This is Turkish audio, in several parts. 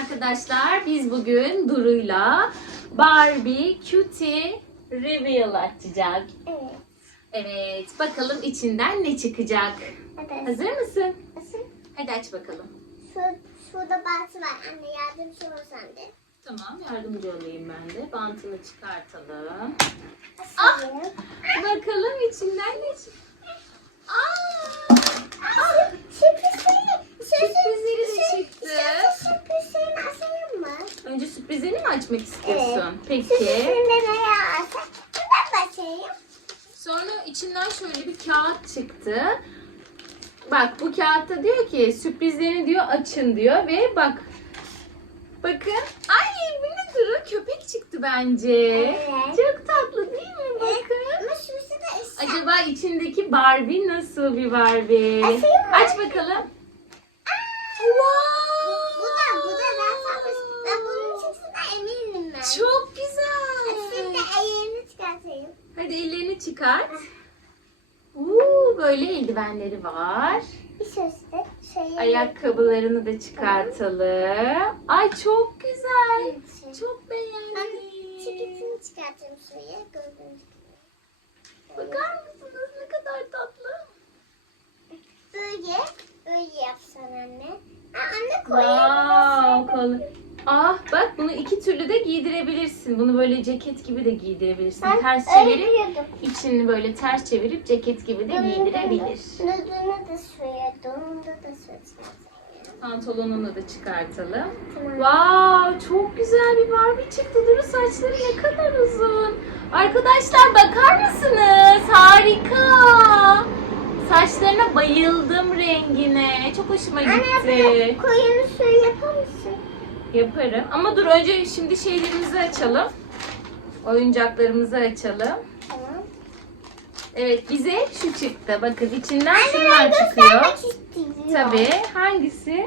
arkadaşlar. Biz bugün Duru'yla Barbie Cutie Reveal açacak. Evet. Evet, bakalım içinden ne çıkacak. Hadi. Hazır mısın? Nasıl? Hadi aç bakalım. Şu, şurada bantı var. Anne yardımcı ol sen de. Tamam, yardımcı olayım ben de. Bantını çıkartalım. Ah! Bakalım içinden ne çıkacak. Aa! Sürprizleri. Sürprizleri de çıktı. Sürprizlerini açayım mı? Önce açmak istiyorsun? Peki. Ben başlayayım. Sonra içinden şöyle bir kağıt çıktı. Bak bu kağıtta diyor ki sürprizlerini diyor açın diyor ve bak bakın ay bu ne duru köpek çıktı bence. Evet. Çok tatlı değil mi bakın. Işık. Acaba içindeki Barbie nasıl bir Barbie? Aç bakalım. Bu da, Wow! bu da ben sapış. Ben bunun çıktığına eminim ben. Çok güzel. Şimdi ellerini çıkartayım. Hadi ellerini çıkart. Uuu böyle eldivenleri var. Bir sözde şey. Ayakkabılarını da çıkartalım. Ay çok güzel. Çok Ben beğendim. çeketini çıkartayım şuraya. Bakar mısınız ne kadar tatlı. Böyle, böyle yapsan anne. Ha, anne koyayım. Wow. Ah bak bunu iki türlü de giydirebilirsin. Bunu böyle ceket gibi de giydirebilirsin. Ben Ters öyle çevirip biliyordum. içini böyle ters çevirip ceket gibi de giydirebilir. Nudunu da şuraya, donunu da çıkartayım. Pantolonunu da çıkartalım. Wow, çok güzel bir Barbie çıktı. Duru saçları ne kadar uzun. Arkadaşlar bakar mısınız? Harika. Saçlarına bayıldım rengine. Çok hoşuma Anne gitti. koyunu şöyle yapar mısın? Yaparım. Ama dur önce şimdi şeylerimizi açalım. Oyuncaklarımızı açalım. Tamam. Evet bize şu çıktı. Bakın içinden Anne şunlar çıkıyor. Tabii. Hangisi?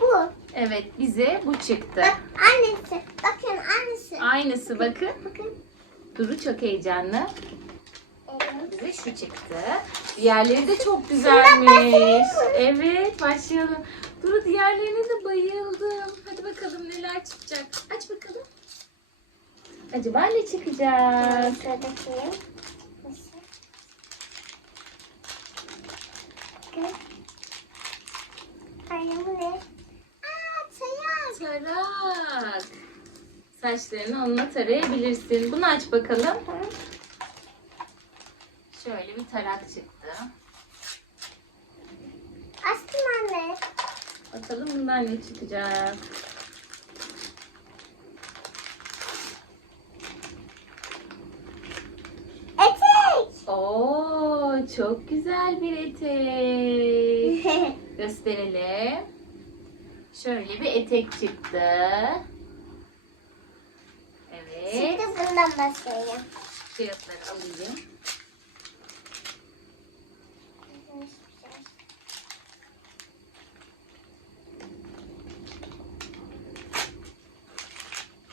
Bu. Evet bize bu çıktı. Bak annesi. Bakın annesi. Aynısı bakın. Bakın. Duru çok heyecanlı. Evet. Bize şu çıktı. Diğerleri de çok güzelmiş. Evet başlayalım. Duru diğerlerine de bayıldım. Hadi bakalım neler çıkacak. Aç bakalım. Acaba ne çıkacak? Nasıl? Bakın. Anne bu ne? Aa tayak. Tarak. Saçlarını onunla tarayabilirsin. Bunu aç bakalım. Şöyle bir tarak çıktı. Açtım anne. Bakalım bundan ne çıkacak. Etek. Oo, çok güzel bir etek. Gösterelim. Şöyle bir etek çıktı. Evet. Şimdi bundan başlayayım. Fiyatları alayım.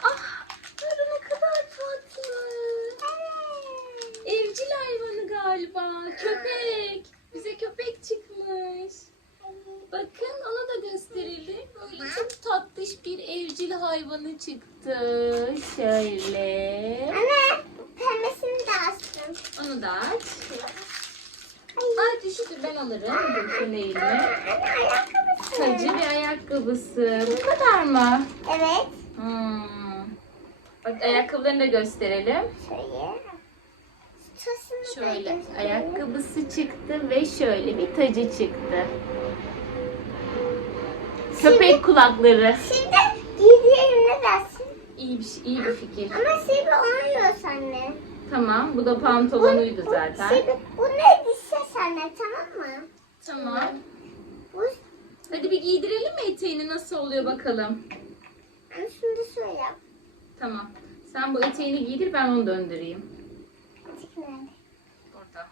Ah, böyle ne kadar tatlı. Evcil hayvanı galiba. Köpek. Bize köpek çıkmış. Bakın onu da gösterelim. Böyle çok tatlış bir evcil hayvanı çıktı. Şöyle. Anne pembesini de açtım. Onu da aç. Ay düştü ben alırım. Anne ayakkabısı. Tacı ve ayakkabısı. Bu kadar mı? Evet. Hmm. Bak ayakkabılarını da gösterelim. Şöyle. Şöyle ayakkabısı çıktı ve şöyle bir tacı çıktı. Köpek kulakları. Şimdi giydirelim ne dersin? İyi bir şey, iyi bir fikir. Ama Sebi olmuyor anne. Tamam, bu da pantolonuydu zaten. Sebi, bu ne dişse anne tamam mı? Tamam. Bu, Hadi bir giydirelim mi eteğini nasıl oluyor bakalım. da şöyle yap. Tamam. Sen bu eteğini giydir ben onu döndüreyim. Açık nerede? Burada.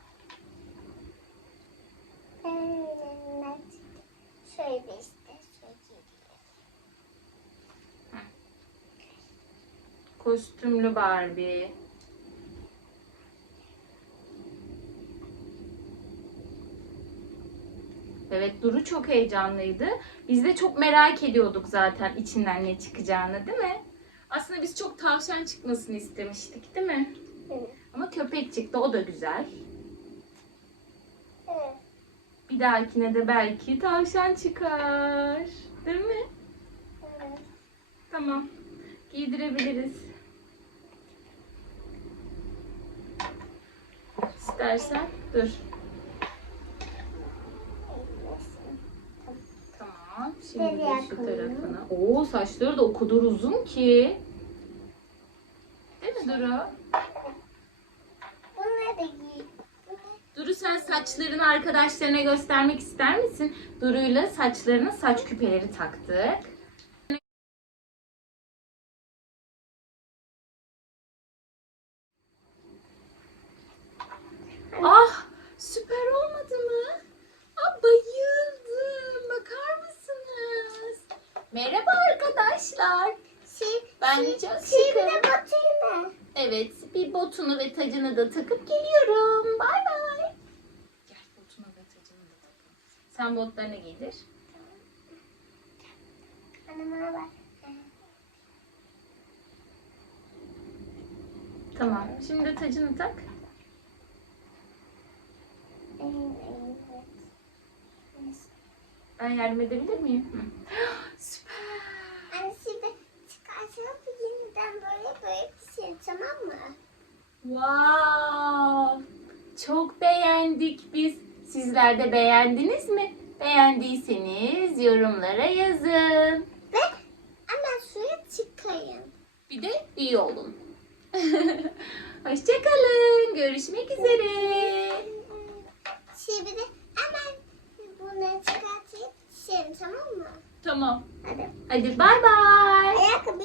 Evet. Şöyle işte. Şöyle giydirelim. Kostümlü Barbie. Evet Duru çok heyecanlıydı. Biz de çok merak ediyorduk zaten içinden ne çıkacağını değil mi? Aslında biz çok tavşan çıkmasını istemiştik değil mi? Evet. Ama köpek çıktı o da güzel. Evet. Bir dahakine de belki tavşan çıkar. Değil mi? Evet. Tamam. Giydirebiliriz. İstersen dur. Tamam. Şimdi de şu tarafına. Oo saçları da o kadar uzun ki. Değil mi Duru? Duru sen saçlarını arkadaşlarına göstermek ister misin? Duru'yla saçlarına saç küpeleri taktık. Ah süper olmadı mı? Ah bayıldım. Bakar mısınız? Merhaba arkadaşlar. Şey, Ben çok şey bir şıkım. de batayım? Evet, bir botunu ve tacını da takıp geliyorum. Bay bay. Gel botunu ve tacını da takın. Sen botlarını giydir. Anneme bak. Tamam. Şimdi de tacını tak. Evet. Ben yardım edebilir miyim? Süper. Anne şimdi çıkartalım yeniden böyle böyle pişir tamam mı? Wow. Çok beğendik biz. Sizler de beğendiniz mi? Beğendiyseniz yorumlara yazın. Ve hemen suya çıkayım. Bir de iyi olun. Hoşçakalın. Görüşmek üzere. Tamam. Hadi. Hadi bay bay. Ayakkabı